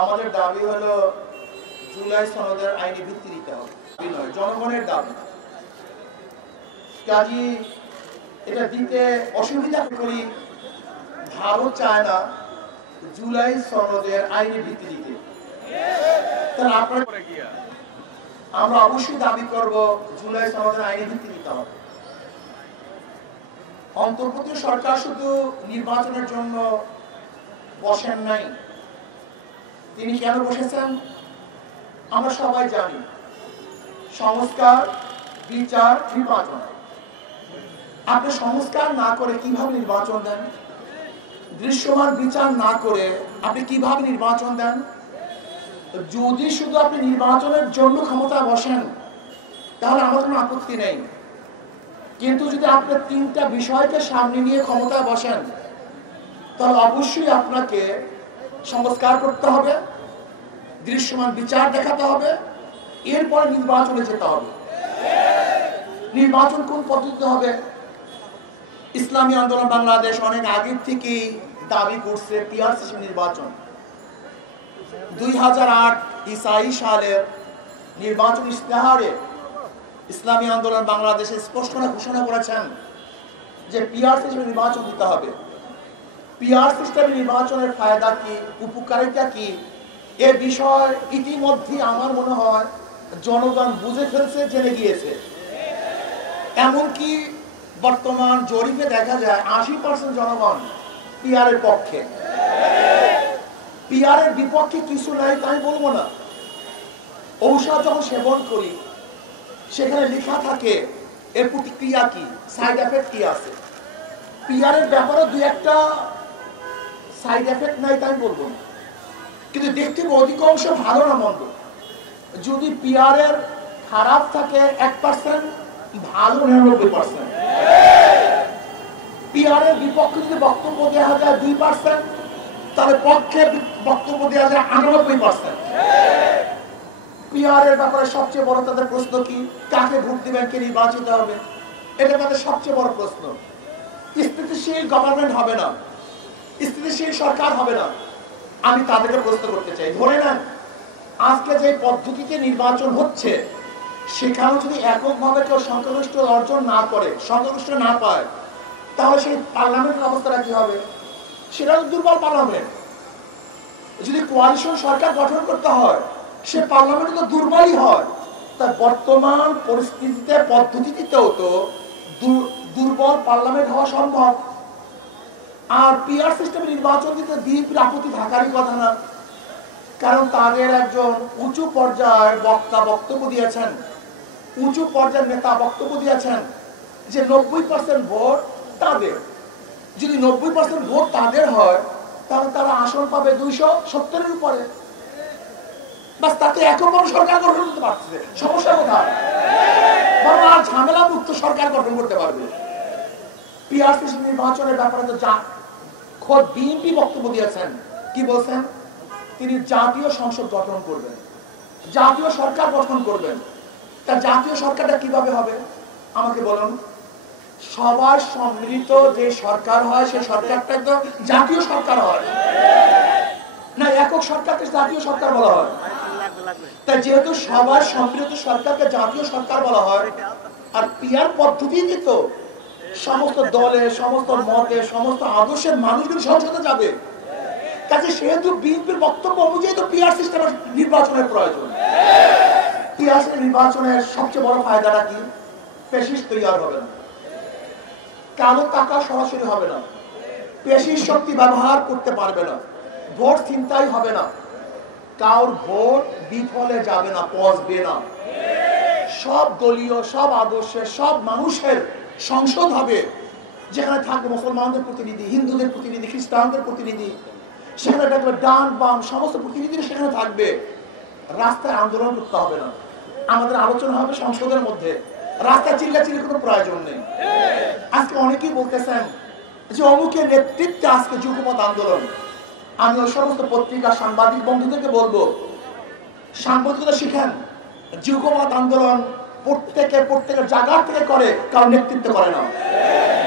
আমাদের দাবি হলো জুলাই সনদের আইনি ভিত্তি দিতে হবে, জনগণের দাবি। কাজী এটা দিতে অসুবিধা করি, ভারত চায় না জুলাই সনদের আইনি ভিত্তি দিতে। আমরা অবশ্যই দাবি করব জুলাই সনদের আইনি ভিত্তি দিতে হবে। অন্তর্বর্তী সরকার শুধু নির্বাচনের জন্য বসেন নাই, তিনি কেন বসেছেন আমরা সবাই জানি। সংস্কার, বিচার, নির্বাচন। আপনি সংস্কার না করে কিভাবে নির্বাচন দেন? দৃশ্যমান বিচার না করে আপনি কিভাবে নির্বাচন দেন? যদি শুধু আপনি নির্বাচনের জন্য ক্ষমতা বসেন তাহলে আমার কোনো আপত্তি নেই, কিন্তু যদি আপনি তিনটা বিষয়কে সামনে নিয়ে ক্ষমতায় বসেন তাহলে অবশ্যই আপনাকে সংস্কার করতে হবে, দৃশ্যমান বিচার দেখাতে হবে, এরপরে নির্বাচনে যেতে হবে। নির্বাচন কোন পদ্ধতিতে হবে? ইসলামী আন্দোলন বাংলাদেশ অনেক আগের থেকেই দাবি করছে পিআর সিস্টেম নির্বাচন। 2008 ইসাই সালের নির্বাচন ইশতেহারে ইসলামী আন্দোলন বাংলাদেশে স্পষ্ট ঘোষণা করেছেন যে পিআর সিস্টেম নির্বাচন দিতে হবে। পিআর সিস্টেম নির্বাচনের ফায়দা কি, উপকারিতা কি, এ বিষয় ইতিমধ্যে আমার মনে হয় জনগণ বুঝে ফেলছে, জেনে গিয়েছে। এমনকি বর্তমান জরিপে দেখা যায় 80% জনগণ পিআর এর পক্ষে। পিআর এর বিপক্ষে কিছু নাই তাই বলবো না। ঔষধ যখন সেবন করি সেখানে লেখা থাকে এর প্রতিক্রিয়া কি, সাইড এফেক্ট কি আছে। পিআর এর ব্যাপারে দুই একটা সাইড এফেক্ট নাই তাই বলবো না, কিন্তু দেখতে অধিকাংশ ভালো না মন্দ। যদি পিআর এর খারাপ থাকে 1%, ভালো 99%। পিআর এর বিপক্ষে যদি বক্তব্য দেওয়া যায় 2%, তাহলে পক্ষে বক্তব্য দেওয়া যায় 98%। পিআর এর ব্যাপারে সবচেয়ে বড় তাদের প্রশ্ন কি, কাকে ভোট দিবেন, কে নির্বাচিত হবে, এটা তাদের সবচেয়ে বড় প্রশ্ন। স্থিতিশীল গভর্নমেন্ট হবে না, স্থিতিশীল সরকার হবে না। আমি তাদেরকে প্রশ্ন করতে চাই, ধরে নেন আজকে যে পদ্ধতিতে নির্বাচন হচ্ছে সেখানে যদি এককভাবে কেউ সংখ্যাগরিষ্ঠ অর্জন না করে, সংখ্যাগরিষ্ঠ না পায়, তাহলে সেই পার্লামেন্টের অবস্থাটা কি হবে? সেটা দুর্বল পার্লামেন্ট। যদি কোয়ালিশন সরকার গঠন করতে হয় সে পার্লামেন্ট তো দুর্বলই হয়। তার বর্তমান পরিস্থিতিতে পদ্ধতিতেও তো দুর্বল পার্লামেন্ট হওয়া সম্ভব। আর পিআর সিস্টেমে নির্বাচন দিতে বিএনপির আপত্তি থাকারই কথা না, কারণ তাদের একজন উঁচু পর্যায়ের বক্তা বক্তব্য দিয়েছেন, উঁচু পর্যায়ের নেতা বক্তব্য দিয়েছেন যে 90% ভোট তাদের। যদি 90% ভোট তাদের হয় তাহলে তারা আসন পাবে 270-এর উপরে। বাস, তাতে এককভাবে সরকার গঠন করতে পারছে, সমস্যা কোথায়? বরং আর ঝামেলা মুক্ত সরকার গঠন করতে পারবে। পিআর সিস্টেম নির্বাচনের ব্যাপারে তো যা খোদ বিএনপি বক্তব্য দিয়েছেন, কি বলছেন? তিনি জাতীয় সংসদ গঠন করবেন, জাতীয় সরকার গঠন করবেন। তা জাতীয় সরকারটা কিভাবে হবে আমাকে বলুন? সবার সম্মিলিত যে সরকার হয় সেই সরকারটা তো জাতীয় সরকার হয় না, একক সরকারকে জাতীয় সরকার বলা হয়। তাই যেহেতু সবার সম্মিলিত সরকারকে জাতীয় সরকার বলা হয়, আর পিআর পদ্ধতিতে তো সমস্ত দলে, সমস্ত মতে, সমস্ত আদর্শের মানুষগুলো সংসদে যাবে। কাজে সেহেতু বিএনপির বক্তব্য অনুযায়ী তো পিআর সিস্টেমের নির্বাচনের প্রয়োজন। পিআর নির্বাচনের সবচেয়ে বড় ফায়দাটা কি? ফ্যাসিস্ট তৈরি হবে না, কালো টাকা সরাসরি হবে না, পেশির শক্তি ব্যবহার করতে পারবে না, ভোট ছিনতাই হবে না, কারোর ভোট বিফলে যাবে না, পচবে না। সব দলীয়, সব আদর্শের, সব মানুষের সংসদ হবে, যেখানে থাকবে মুসলমানদের প্রতিনিধি, হিন্দুদের প্রতিনিধি, খ্রিস্টানদের প্রতিনিধি, সেখানে থাকবে ডান বাম সমস্ত প্রতিনিধি, সেখানে থাকবে। রাস্তায় আন্দোলন করতে হবে না, আমাদের আলোচনা হবে সংসদের মধ্যে, রাস্তায় চিল্লাচিল্লির কোনো প্রয়োজন নেই। আজকে অনেকেই বলতেছেন যে অমুকের নেতৃত্বে আজকে যুগপৎ আন্দোলন। আমি ওই সমস্ত পত্রিকা সাংবাদিক বন্ধুদেরকে বলবো, সাংবাদিকতা শিখেন। যুগপৎ আন্দোলন প্রত্যেকের জায়গা থেকে করে, কারণ নেতৃত্ব করে না।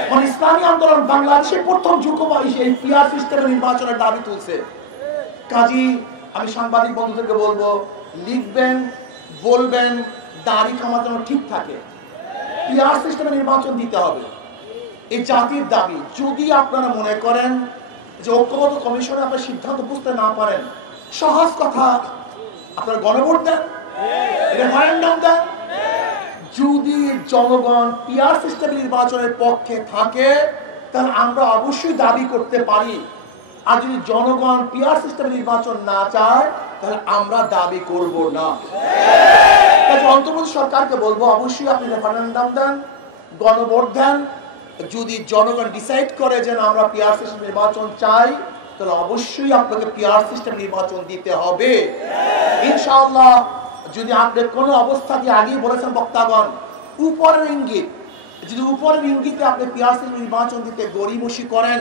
মানে ইসলামী আন্দোলন বাংলাদেশে প্রথম যুগপৎ এই পিআর সিস্টেমের নির্বাচনের দাবি তুলছে। কাজী আমি সাংবাদিক বন্ধুদেরকে বলবো, লিখবেন, বলবেন, দাড়ি খামা যেন ঠিক থাকে। পিআর সিস্টেমে নির্বাচন দিতে হবে, এই জাতির দাবি। যদি আপনারা মনে করেন যে ঐক্যবদ্ধ কমিশনে আপনার সিদ্ধান্ত বুঝতে না পারেন, সহজ কথা, আপনারা গণভোট দেন, রেফারেন্ডাম দেন। যদি জনগণ পিআর সিস্টেম নির্বাচনের পক্ষে থাকে তাহলে আমরা অবশ্যই দাবি করতে পারি। আর যদি জনগণ পিআর সিস্টেম নির্বাচন না চায় তাহলে আমরা দাবি করব না। অন্তর্বর্তী সরকারকে বলবো, অবশ্যই আপনি রেফারেন্ডাম দেন, গণভোট দেন। যদি জনগণ ডিসাইড করে যে আমরা পিআর সিস্টেম নির্বাচন চাই তাহলে অবশ্যই আপনাকে পিআর সিস্টেম নির্বাচন দিতে হবে ইনশাআল্লাহ। যদি আপনি কোনো অবস্থাতে আগেই বলেছেন বক্তাগণ, উপরের ইঙ্গিত, যদি উপরের ইঙ্গিতে আপনি পিআর সিস্টেম নির্বাচন দিতে গড়িমসি করেন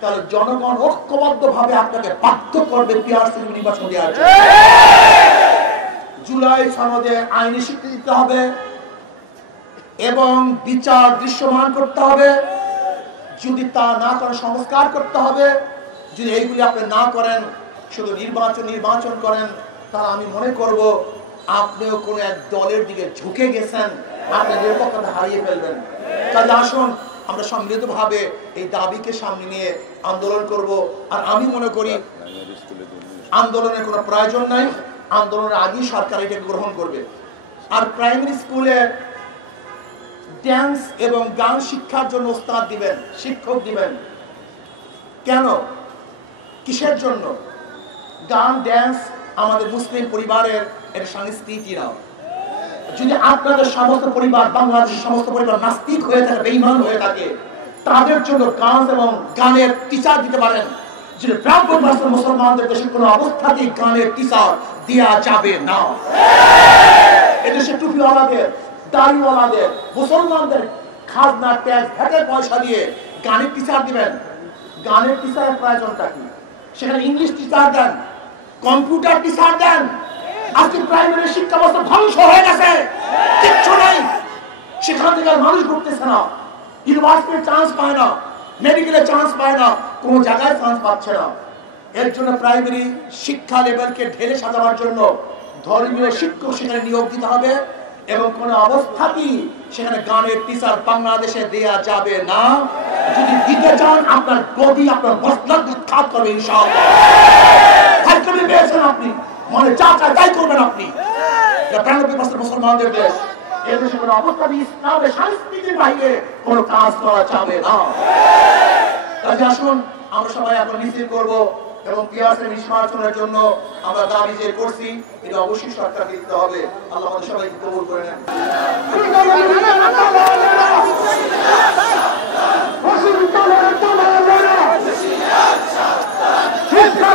তাহলে জনগণ ঐক্যবদ্ধভাবে আপনাকে বাধ্য করবে পিআর সিস্টেম নির্বাচন দেওয়ার জন্য। জুলাই সনদে আইনি স্বীকৃতি দিতে হবে এবং বিচার দৃশ্যমান করতে হবে। যদি তা না করেন সংস্কার করতে হবে। যদি এইগুলি আপনি না করেন, শুধু নির্বাচন করেন, তাহলে আমি মনে করব আপনিও কোনো এক দলের দিকে ঝুঁকে গেছেন, আপনি নিরপেক্ষতা হারিয়ে ফেলবেন। তাহলে আসুন আমরা সম্মিলিতভাবে এই দাবিকে সামনে নিয়ে আন্দোলন করব। আর আমি মনে করি আন্দোলনের কোনো প্রয়োজন নাই, আন্দোলনের আগেই সরকার এটাকে গ্রহণ করবে। আর প্রাইমারি স্কুলে ড্যান্স এবং গান শিক্ষার জন্য ওস্তাদ দিবেন, শিক্ষক দিবেন। কেন, কিসের জন্য? গান ড্যান্স আমাদের মুসলিম পরিবারের একটা সংস্কৃতি না। যদি আপনাদের সমস্ত পরিবার, বাংলাদেশের সমস্ত পরিবার নাস্তিক হয়ে থাকে, বেঈমান হয়ে থাকে, তাদের জন্য গান এবং গানের টিচার দিতে পারেন। যদি ব্রাহ্মণ ভাষার মুসলমানদের দেশে কোনো অবস্থাতেই গানের টিচার দেওয়া যাবে না। এদেশে টুপিওয়ালাদের, দাড়িওয়ালাদের, মুসলমানদের খাজনা, ট্যাক্স, ভ্যাটের পয়সা দিয়ে গানের টিচার দিবেন। গানের টিচারের প্রয়োজনটা কি? সেখানে ইংলিশ টিচার দেন, কম্পিউটার টিচার দেন। আজকে প্রাইমারি শিক্ষা ব্যবস্থা ধ্বংস হয়ে গেছে, কিচ্ছু নাই। সেখান থেকে মানুষ ঘুরতেছে না, ইউনিভার্সিটির চান্স পায় না, মেডিকেলের চান্স পায় না, কোনো জায়গায় চান্স পাচ্ছে না। এর জন্য প্রাইমারি শিক্ষা লেভেলকে ঢেলে সাজাবার জন্য ধর্মীয় শিক্ষক সেখানে নিয়োগ দিতে হবে এবং কোনো অবস্থাতেই সেখানে গানের টিচার বাংলাদেশে দেয়া যাবে না। যদি দিতে চান আপনার গদি, আপনার মসলাদ উৎখাত করবে ইনশাআল্লাহ। ভাগ্যবী পেয়েছেন আপনি, মনে যা চায় তাই করবেন আপনি। 92% মুসলমানদের দেশ, এদেশে কোনো অবস্থাতেই ইসলামের সংস্কৃতির বাইরে কোনো কাজ করা যাবে না। কাজে আসুন আমরা সবাই এখন মিছিল করব এবং পিয়াসের নিষ্কাশনের জন্য আমরা দাবি যে করছি এটা অবশ্যই সরকারকে দিতে হবে। আল্লাহ আমাদের সবাইকে কবুল করে নেন। শিক্ষা